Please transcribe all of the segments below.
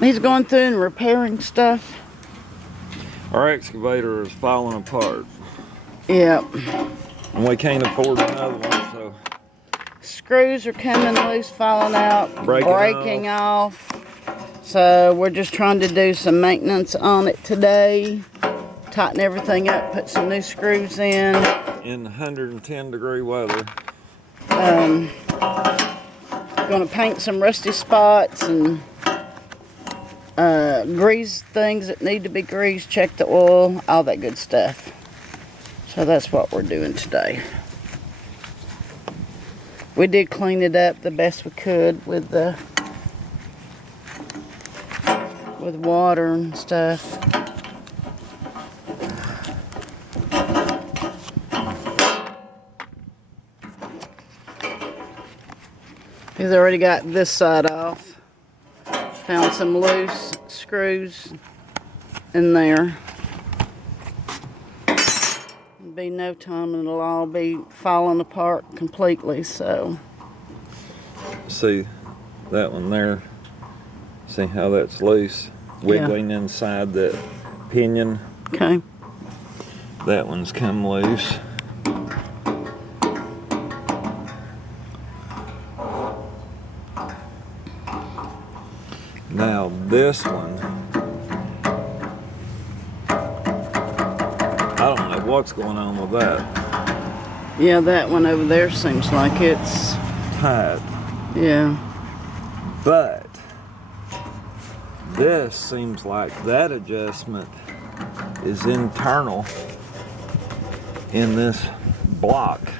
He's going through and repairing stuff. Our excavator is falling apart. Yep. And we can't afford another one, so. Screws are coming loose, falling out, breaking off. So we're just trying to do some maintenance on it today. Tighten everything up, put some new screws in. In 110-degree weather. Gonna paint some rusty spots and grease things that need to be greased, check the oil, all that good stuff. So that's what we're doing today. We did clean it up the best we could with water and stuff. He's already got this side off. Found some loose screws in there. It'll be no time and it'll all be falling apart completely, so. See that one there? See how that's loose? Wiggling inside that pinion. Okay. That one's come loose. Now this one, I don't know what's going on with that. Yeah, that one over there seems like it's tight. Yeah. But this seems like that adjustment is internal in this block.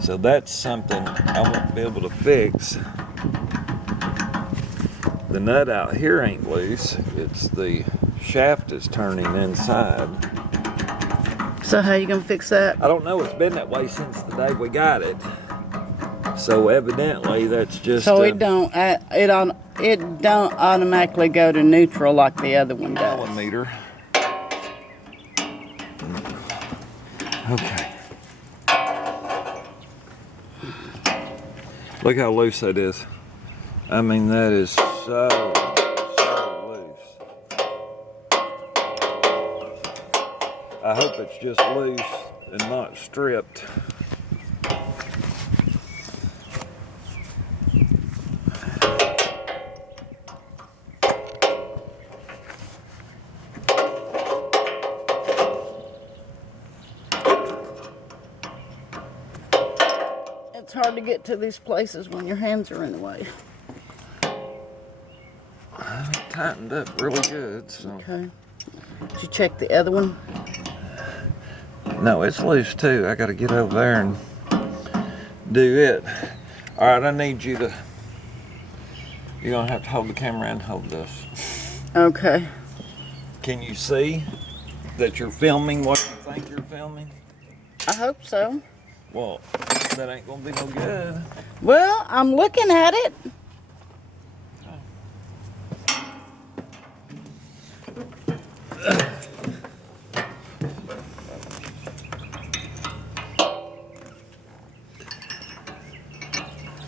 So that's something I won't be able to fix. The nut out here ain't loose. It's the shaft is turning inside. So how you gonna fix that? I don't know. It's been that way since the day we got it. So evidently that's just. So it don't automatically go to neutral like the other one does. Millimeter. Okay. Look how loose that is. I mean, that is so loose. I hope it's just loose and not stripped. It's hard to get to these places when your hands are in the way. Tightened up really good, so. Okay. Did you check the other one? No, it's loose too. I gotta get over there and do it. All right, I need you to, you're gonna have to hold the camera and hold this. Okay. Can you see that you're filming what you think you're filming? I hope so. Well, that ain't gonna be no good. Well, I'm looking at it.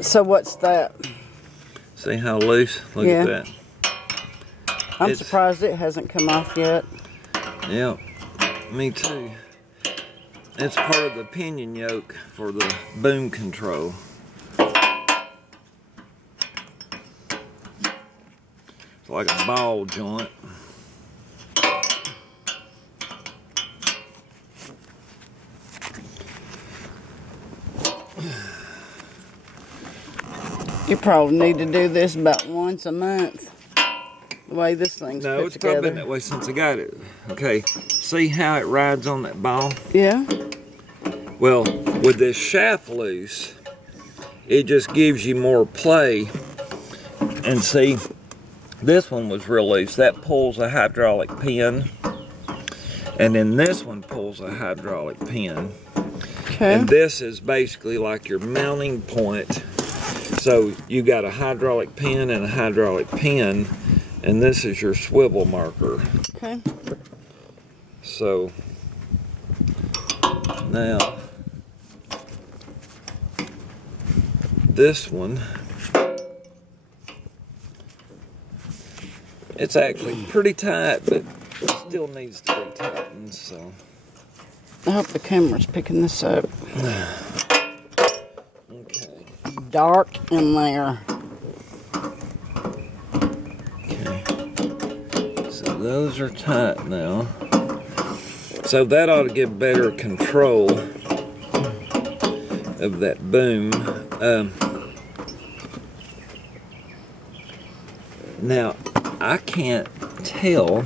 So what's that? See how loose? Look at that. I'm surprised it hasn't come off yet. Yep, me too. It's part of the pinion yoke for the boom control. It's like a ball joint. You probably need to do this about once a month. The way this thing's put together. No, it's probably been that way since I got it. Okay, see how it rides on that ball? Yeah. Well, with this shaft loose, it just gives you more play. And see, this one was real loose. That pulls a hydraulic pin. And then this one pulls a hydraulic pin. Okay. And this is basically like your mounting point. So you got a hydraulic pin and a hydraulic pin, and this is your swivel marker. Okay. So now this one It's actually pretty tight, but it still needs to be tightened, so. I hope the camera's picking this up. Okay. Dark in there. Okay. So those are tight now. So that ought to give better control of that boom. Now, I can't tell,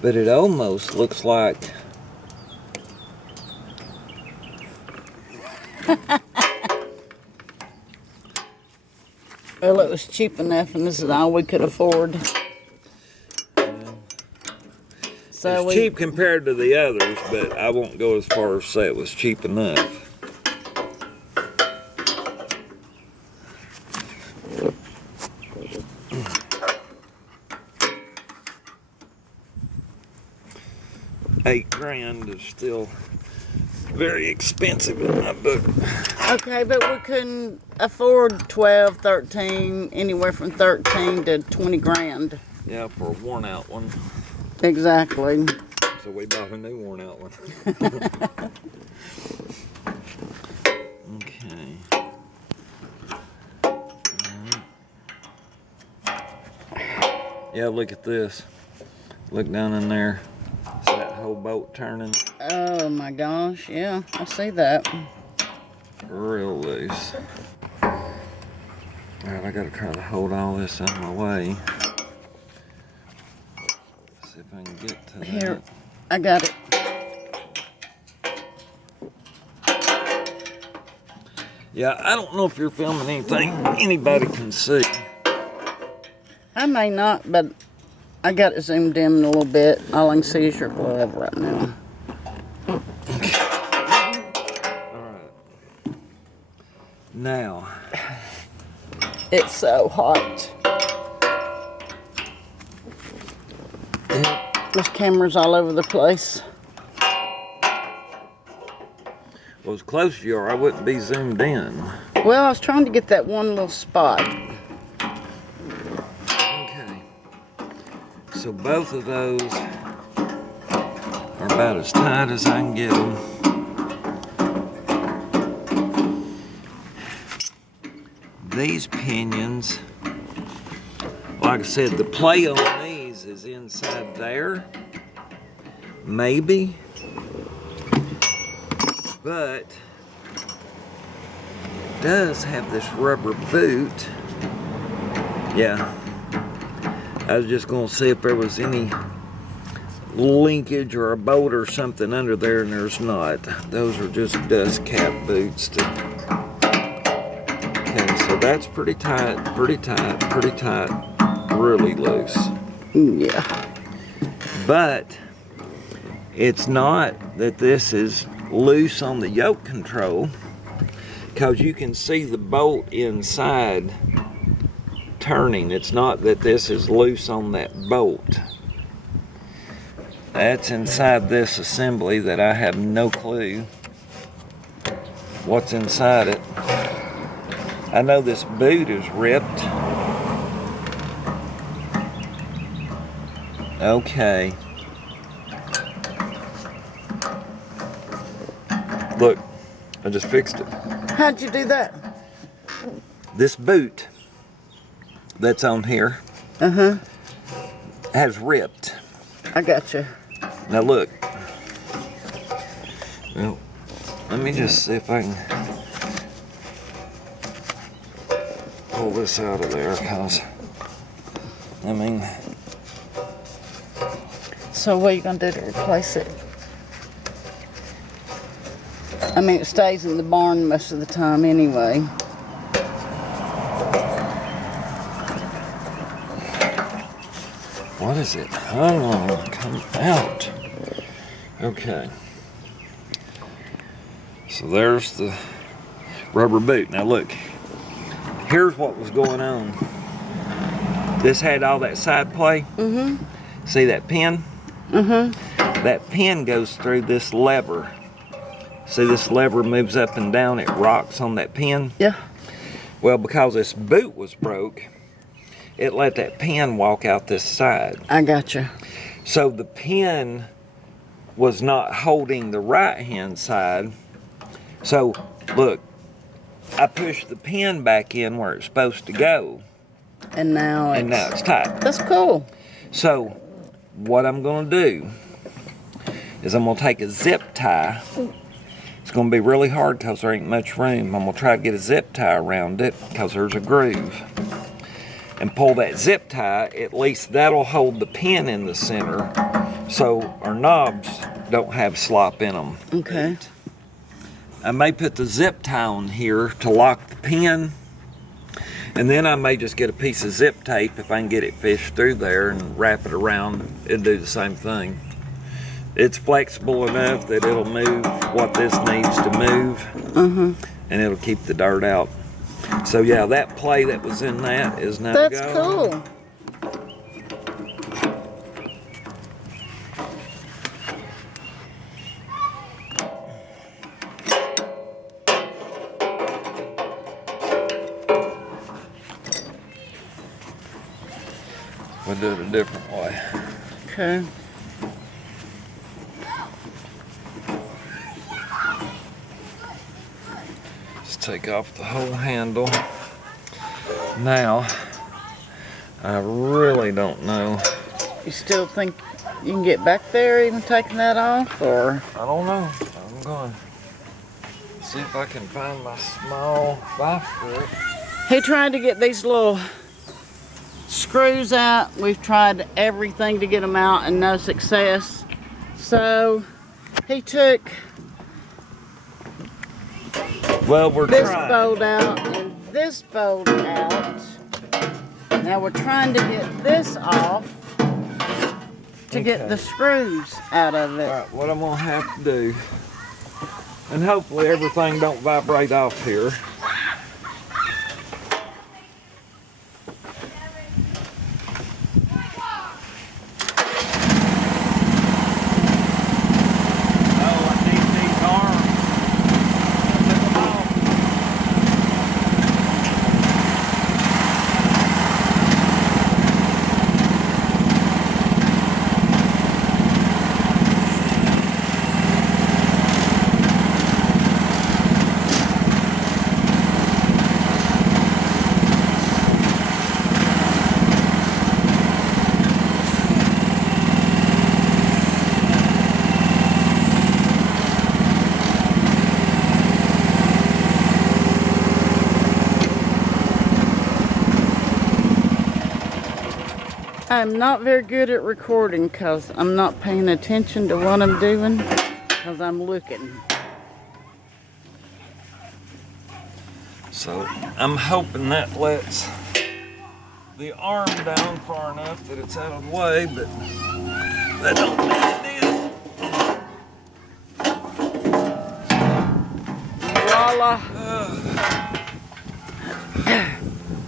but it almost looks like well, it was cheap enough, and this is all we could afford. So it's cheap compared to the others, but I won't go as far as say it was cheap enough. $8,000 is still very expensive in my book. Okay, but we couldn't afford 12, 13, anywhere from 13 to 20 grand. Yeah, for a worn out one. Exactly. So we bought a new worn out one. Okay. Yeah, look at this. Look down in there. See that whole boat turning? Oh my gosh, yeah, I see that. Real loose. Alright, I gotta try to hold all this out of my way. See if I can get to Here, that. I got it. Yeah, I don't know if you're filming anything anybody can see. I may not, but I got it zoomed in a little bit. All I can see is your glove right now. Alright. Now. It's so hot. There's cameras all over the place. Well, as close as you are, I wouldn't be zoomed in. Well, I was trying to get that one little spot. Okay. So both of those are about as tight as I can get them. These pinions, like I said, the play on these is inside there. Maybe. But it does have this rubber boot. Yeah. I was just going to see if there was any linkage or a bolt or something under there, and there's not. Those are just dust cap boots. Okay, so that's pretty tight, pretty tight, pretty tight, really loose. Yeah. But it's not that this is loose on the yoke control, because you can see the bolt inside turning. It's not that this is loose on that bolt. That's inside this assembly that I have no clue what's inside it. I know this boot is ripped. Okay. Look, I just fixed it. How'd you do that? This boot that's on here has ripped. I got you. Now look. Well, let me just see if I can pull this out of there, because I mean. So what are you gonna do to replace it? I mean, it stays in the barn most of the time anyway. What is it? Oh, come out. Okay. So there's the rubber boot. Now look, here's what was going on. This had all that side play. See that pin? That pin goes through this lever. See, this lever moves up and down. It rocks on that pin. Yeah. Well, because this boot was broke, it let that pin walk out this side. I gotcha. So the pin was not holding the right hand side. So look, I pushed the pin back in where it's supposed to go. And now it's tight. That's cool. So what I'm gonna do is I'm gonna take a zip tie. It's gonna be really hard because there ain't much room. I'm gonna try to get a zip tie around it because there's a groove. And pull that zip tie, at least that'll hold the pin in the center so our knobs don't have slop in them. Okay. I may put the zip tie on here to lock the pin, and then I may just get a piece of zip tape if I can get it fished through there and wrap it around and do the same thing. It's flexible enough that it'll move what this needs to move, and it'll keep the dirt out. So yeah, that play that was in that is now That's gone. cool. We'll do it a different way. Okay. Just take off the whole handle. Now, I really don't know. You still think you can get back there even taking that off, or? I don't know. I'm going to see if I can find my small vice grip. He tried to get these little screws out. We've tried everything to get them out and no success. So he took Well, this bolt out and this bolt out. Now we're trying to get this off to get the screws out of it. All right, what I'm gonna have to do, and hopefully everything don't vibrate off here. I'm not very good at recording because I'm not paying attention to what I'm doing because I'm looking. So I'm hoping that lets the arm down far enough that it's out of the way, but that don't mean it is. Voila.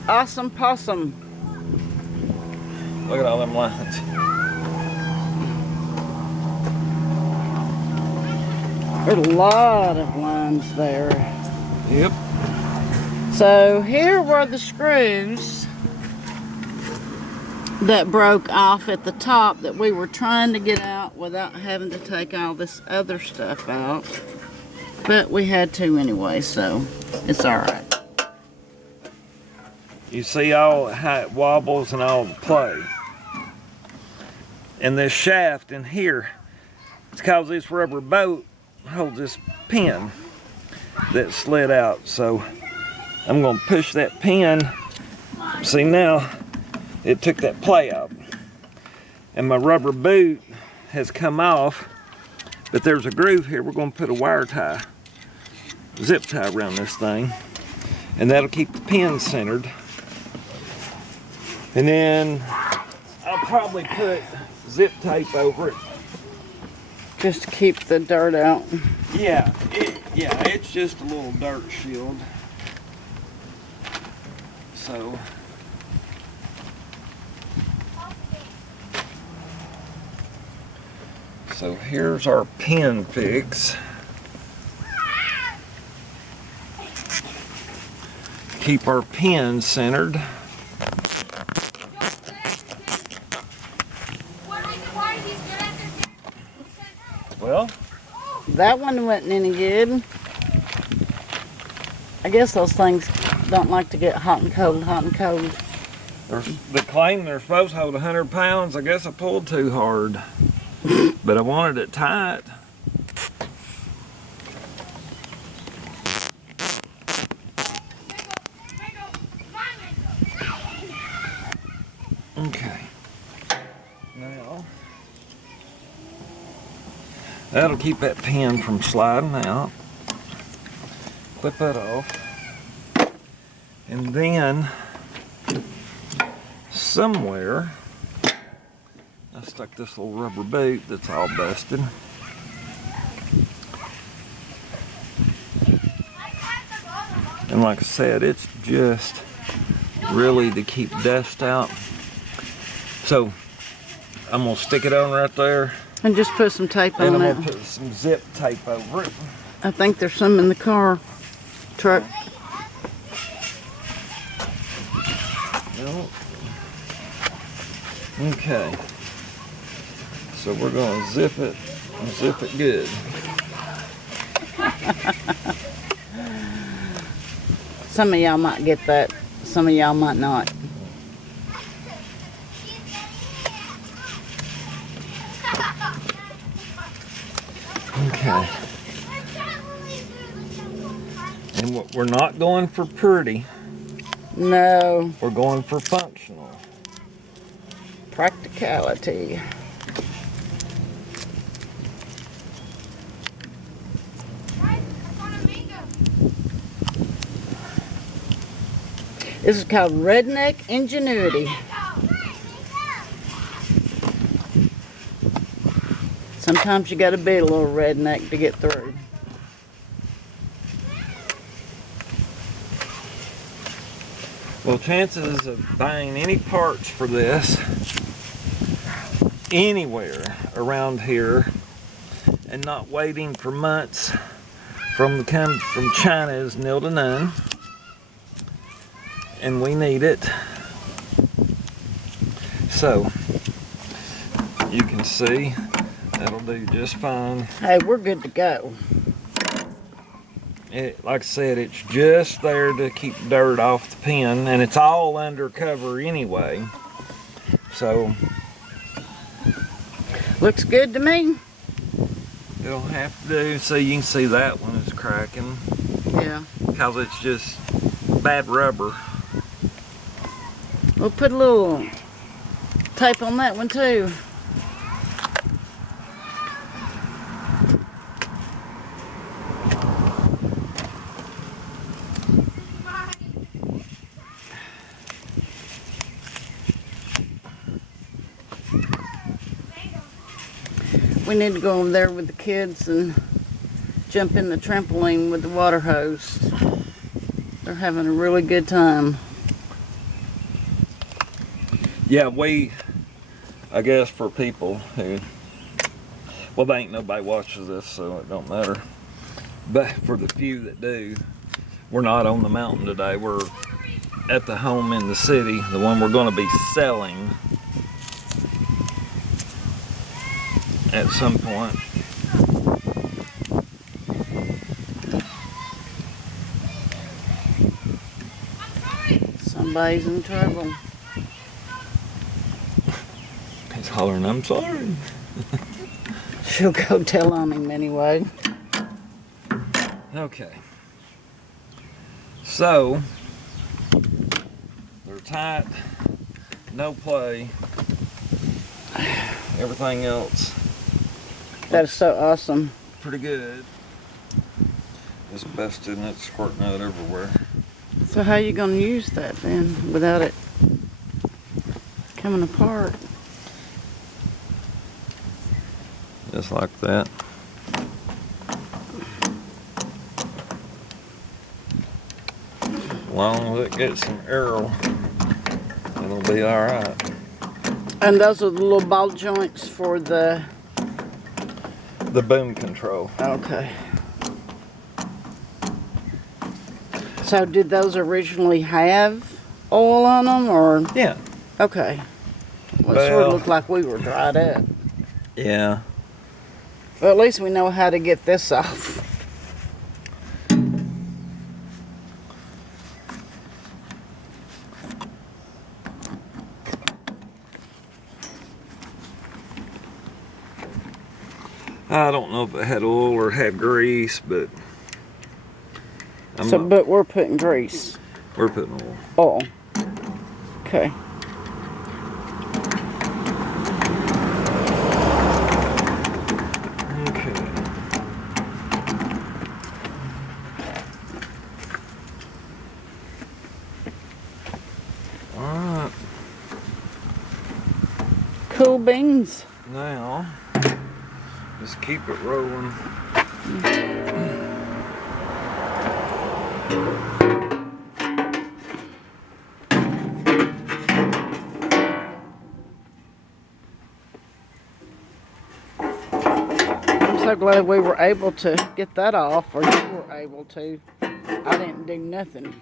Awesome possum. Look at all them lines. There's a lot of lines there. Yep. So here were the screws that broke off at the top that we were trying to get out without having to take all this other stuff out. But we had to anyway, so it's all right. You see how it wobbles and all the play. And this shaft in here, it's because this rubber bolt holds this pin that slid out. So I'm gonna push that pin. See, now it took that play out. And my rubber boot has come off, but there's a groove here. We're gonna put a wire tie, zip tie around this thing, and that'll keep the pin centered. And then I'll probably put zip tape over it. Just to keep the dirt out. Yeah, it's just a little dirt shield. So here's our pin fix. Keep our pin centered. That one wasn't any good. I guess those things don't like to get hot and cold, hot and cold. They claim they're supposed to hold 100 pounds. I guess I pulled too hard. But I wanted it tight. Okay. Now, that'll keep that pin from sliding out. Clip that off. And then, somewhere, I stuck this little rubber boot that's all busted. And like I said, it's just really to keep dust out. So I'm gonna stick it on right there. And just put some tape on it. And I'm gonna put some zip tape over it. I think there's some in the car truck. No. Okay. So we're gonna zip it and zip it good. Some of y'all might get that, some of y'all might not. Okay. And we're not going for pretty. No. We're going for functional. Practicality. This is called Redneck Ingenuity. Sometimes you gotta be a little redneck to get through. Well, chances of buying any parts for this anywhere around here and not waiting for months from China is nil to none. And we need it. So you can see that'll do just fine. Hey, we're good to go. Like I said, it's just there to keep dirt off the pin, and it's all undercover anyway. So looks good to me. it'll have to do. So you can see that one is cracking. Yeah. Because it's just bad rubber. We'll put a little tape on that one too. We need to go over there with the kids and jump in the trampoline with the water hose. They're having a really good time. Yeah, I guess for people who, well, there ain't nobody watches this, so it don't matter. But for the few that do, we're not on the mountain today. We're at the home in the city, the one we're going to be selling at some point. Somebody's in trouble. He's hollering, "I'm sorry." She'll go tell on him anyway. Okay. So, they're tight, no play, everything else That is so awesome. pretty good. It's busted and it's squirting out everywhere. So how you gonna use that then without it coming apart? Just like that. As long as it gets some arrow, it'll be alright. And those are the little ball joints for the... The boom control. Okay. So did those originally have oil on them or? Yeah. Okay. Well, it sort of looked like we were dried up. Yeah. Well, at least we know how to get this off. I don't know if it had oil or had grease, but but we're putting grease. We're putting oil. Oil. Okay. Okay. All right. Cool beans. Now, just keep it rolling. I'm so glad we were able to get that off, or you were able to. I didn't do nothing.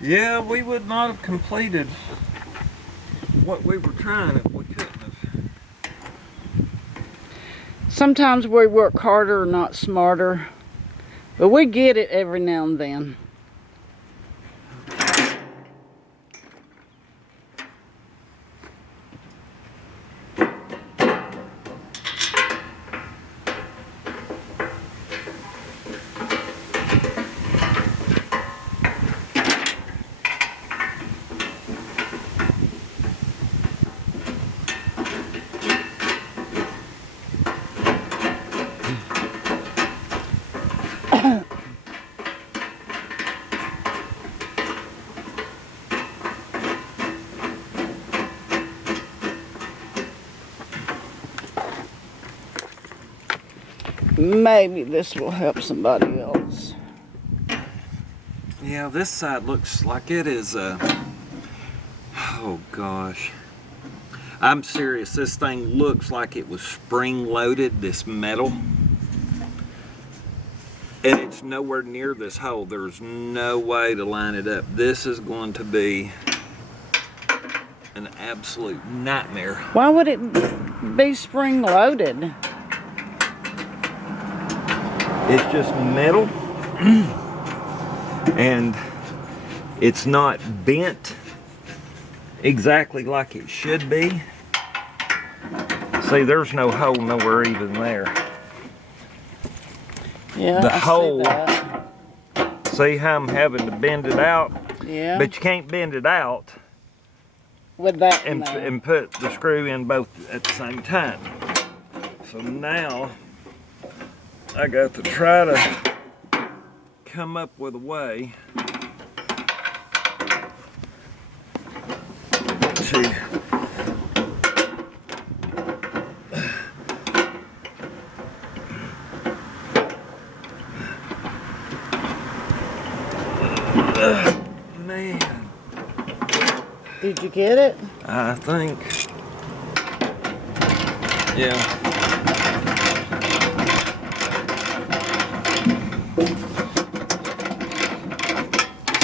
Yeah, we would not have completed what we were trying if we couldn't have. Sometimes we work harder, not smarter. But we get it every now and then. Maybe this will help somebody else. Yeah, this side looks like it is oh gosh. I'm serious, this thing looks like it was spring loaded, this metal. And it's nowhere near this hole. There's no way to line it up. This is going to be an absolute nightmare. Why would it be spring loaded? It's just metal and it's not bent exactly like it should be. See, there's no hole nowhere even there. Yeah, the I hole, see that. See how I'm having to bend it out? Yeah. But you can't bend it out with that and put the screw in both at the same time. So now I got to try to come up with a way to man. Did you get it? I think. Yeah.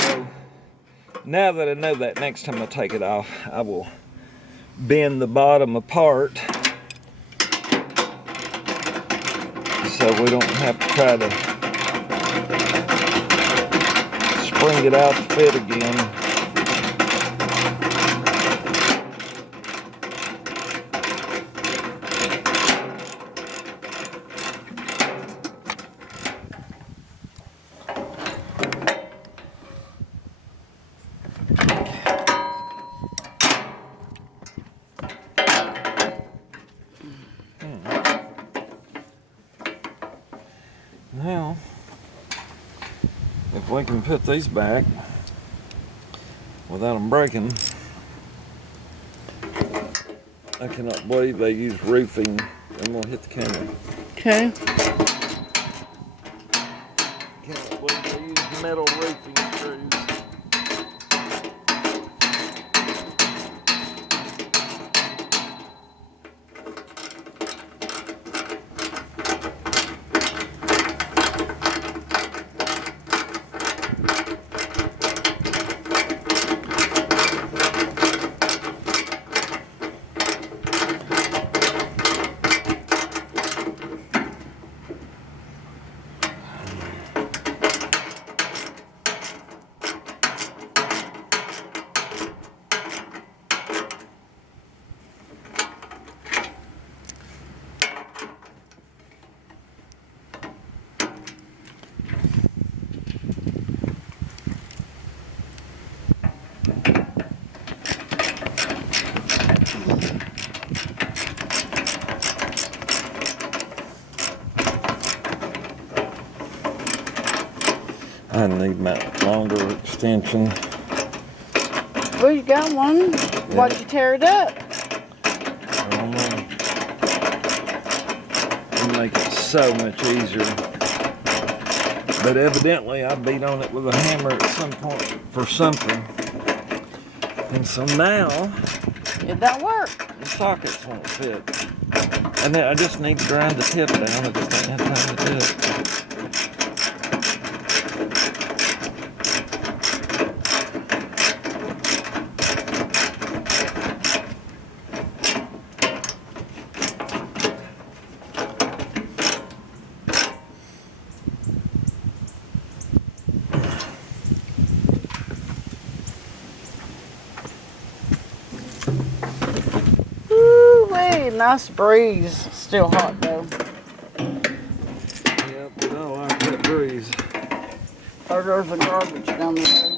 So now that I know that, next time I take it off, I will bend the bottom apart so we don't have to try to spring it out to fit again. Now, if we can put these back without them breaking, I cannot believe they use roofing. I'm gonna hit the camera. Okay. Cannot believe they use metal roofing screws. amount longer extension. Well, you got one. Why'd you tear it up? I don't know. It'll make it so much easier. But evidently I beat on it with a hammer at some point for something. And so now It don't work. the sockets won't fit. And then I just need to grind the tip down. I just don't have time to do it. Woo-wee, nice breeze. Still hot though. Yep, but I like that breeze. Oh, there's the garbage down the road.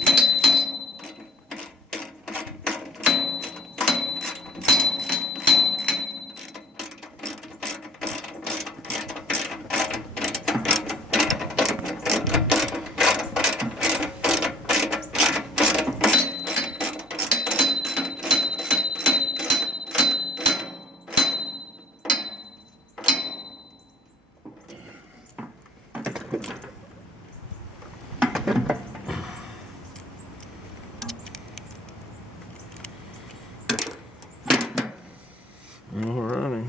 Alrighty.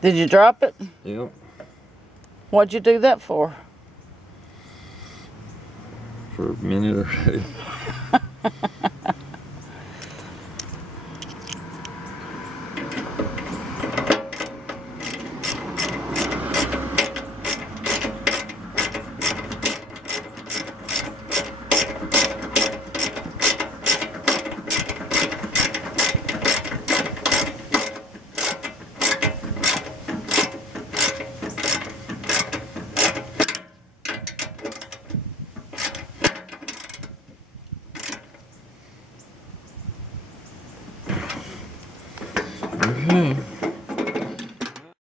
Did you drop it? Yep. What'd you do that for? For a minute or two.